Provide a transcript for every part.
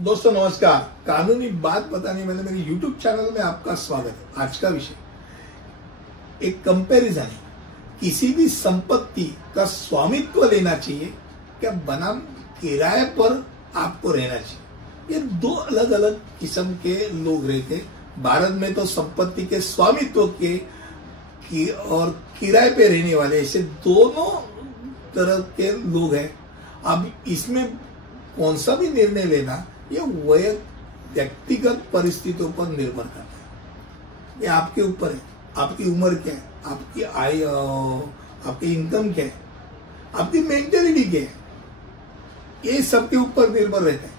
दोस्तों नमस्कार। कानूनी बात बताने वाले मेरे YouTube चैनल में आपका स्वागत है। आज का विषय एक कंपैरिजन है। किसी भी संपत्ति का स्वामित्व लेना चाहिए क्या बनाम किराए पर आपको रहना चाहिए। ये दो अलग अलग किस्म के लोग रहते हैं। भारत में तो संपत्ति के स्वामित्व के और किराए पे रहने वाले ऐसे दोनों तरह के लोग हैं। अब इसमें कौन सा भी निर्णय लेना ये व्यक्तिगत परिस्थितियों पर निर्भर करता है। ये आपके ऊपर है। आपकी उम्र क्या है, आपकी आय, आपकी इनकम क्या है, आपकी मेंटेलिटी क्या है, ये सबके ऊपर निर्भर रहता है।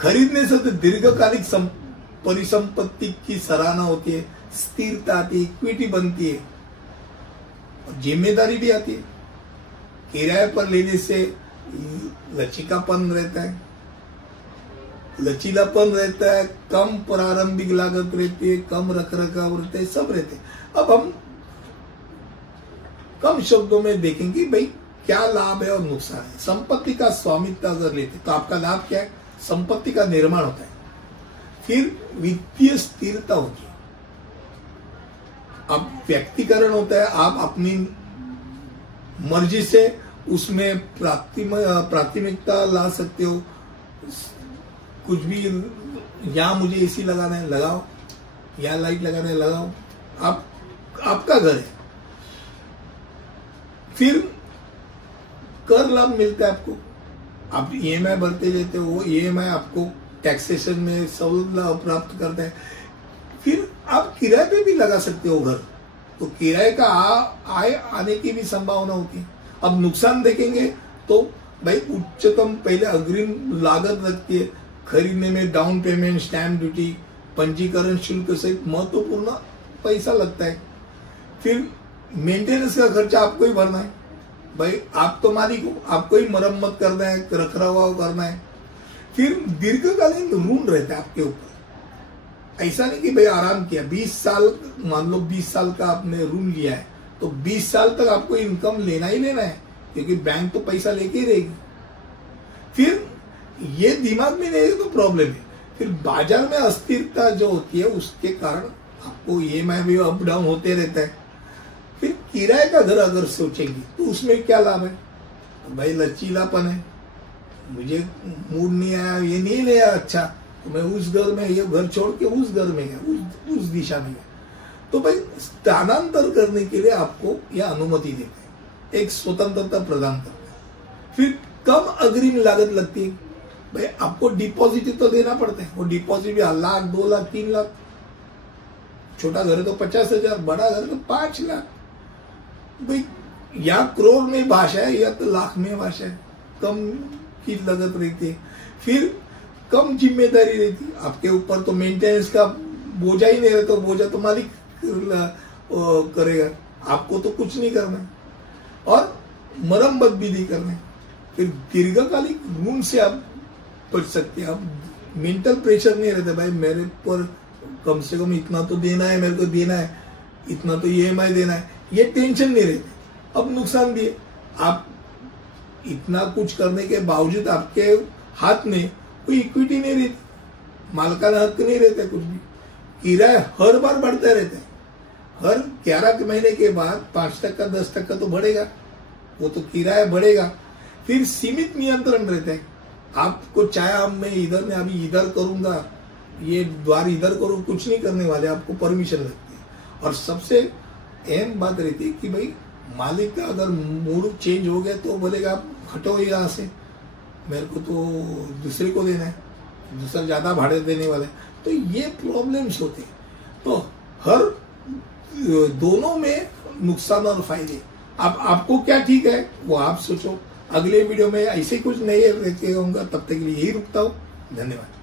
खरीदने से तो दीर्घकालिक परिसंपत्ति की सराहना होती है, स्थिरता आती है, इक्विटी बनती है और जिम्मेदारी भी आती है। किराए पर लेने से लचीलापन रहता है, कम प्रारंभिक लागत रहती है, कम रखरखाव रहते हैं, सब रहते हैं। अब हम कम शब्दों में देखेंगे भाई क्या लाभ है और नुकसान है। संपत्ति का स्वामित्व अगर लेते तो आपका लाभ क्या है? संपत्ति का निर्माण होता है, फिर वित्तीय स्थिरता होती है, अब व्यक्तिकरण होता है। आप अपनी मर्जी से उसमें प्राथमिकता ला सकते हो। कुछ भी, यहाँ मुझे एसी लगाना है लगाओ, यहाँ लाइट लगाना है लगाओ, आपका घर है। फिर कर लाभ मिलता है आपको, आप ईएमआई भरते रहते हो, वो ईएमआई आपको टैक्सेशन में सब लाभ प्राप्त करता है। फिर आप किराए पे भी लगा सकते हो घर, तो किराए का आय आने की भी संभावना होती है। अब नुकसान देखेंगे तो भाई उच्चतम पहले अग्रिम लागत लगती है, खरीदने में डाउन पेमेंट, स्टैम्प ड्यूटी, पंजीकरण शुल्क सहित महत्वपूर्ण पैसा लगता है। फिर मेंटेनेंस का खर्चा आपको ही भरना है। भाई आप तो मालिक हो, आपको ही मरम्मत करना है, रखरखाव करना है। फिर दीर्घकालीन ऋण रहता है आपके ऊपर। ऐसा नहीं कि भाई आराम किया, 20 साल, मान लो 20 साल का आपने ऋण लिया है तो 20 साल तक आपको इनकम लेना ही लेना है, क्योंकि बैंक तो पैसा लेके ही रहेगी। फिर ये दिमाग में नहीं तो प्रॉब्लम है। फिर बाजार में अस्थिरता जो होती है उसके कारण आपको ईएमआई भी अप डाउन होते रहता है। फिर किराए का घर अगर सोचेंगे तो उसमें क्या लाभ है? भाई लचीलापन है, मुझे मूड नहीं आया, ये नहीं लिया अच्छा, तो मैं उस घर में, ये घर छोड़ के उस घर में गया, उस दिशा में गया। तो भाई स्थानांतर करने के लिए आपको यह अनुमति देते हैं, एक स्वतंत्रता प्रदान करते हैं। फिर कम अग्रिम लागत लगती है। भाई आपको डिपॉजिट तो देना पड़ता है, वो डिपॉजिट भी 1 लाख, 2 लाख, 3 लाख। छोटा घर है तो 50,000, बड़ा घर तो 5 लाख। भाई या करोड़ में भाषा है या तो लाख में भाषा है, कम की लागत रहती है। फिर कम जिम्मेदारी रहती है आपके ऊपर, तो मेंटेनेंस का बोझा ही नहीं रहता, तो बोझा तो मालिक करेगा, आपको तो कुछ नहीं करना है और मरम्मत भी नहीं करना है। फिर दीर्घकालिक ऋण से आप बच सकते हैं। अब मेंटल प्रेशर नहीं रहता, भाई मेरे पर कम से कम इतना तो देना है, मेरे को देना है, इतना तो ईएमआई देना है, ये टेंशन नहीं रहती। अब नुकसान भी है, आप इतना कुछ करने के बावजूद आपके हाथ में कोई इक्विटी नहीं रहती, मालिकाना हक नहीं रहता कुछ भी। किराया हर बार बढ़ता रहता है, हर 11 महीने के बाद 5%, 10% तो बढ़ेगा, वो तो किराया बढ़ेगा। फिर सीमित नियंत्रण रहता है, आपको चाहे अब मैं इधर में अभी इधर करूंगा, ये द्वार इधर करूँ, कुछ नहीं करने वाले, आपको परमिशन लगती है। और सबसे अहम बात रहती है कि भाई मालिक का अगर मूड चेंज हो गया तो बोलेगा आप हटो यहाँ से, मेरे को तो दूसरे को देना है, दूसरा ज्यादा भाड़े देने वाले, तो ये प्रॉब्लम्स होते हैं। तो हर दोनों में नुकसान और फायदे। अब आपको क्या ठीक है वो आप सोचो। अगले वीडियो में ऐसे कुछ नए लेके आऊंगा, तब तक के लिए यही रुकता हूँ। धन्यवाद।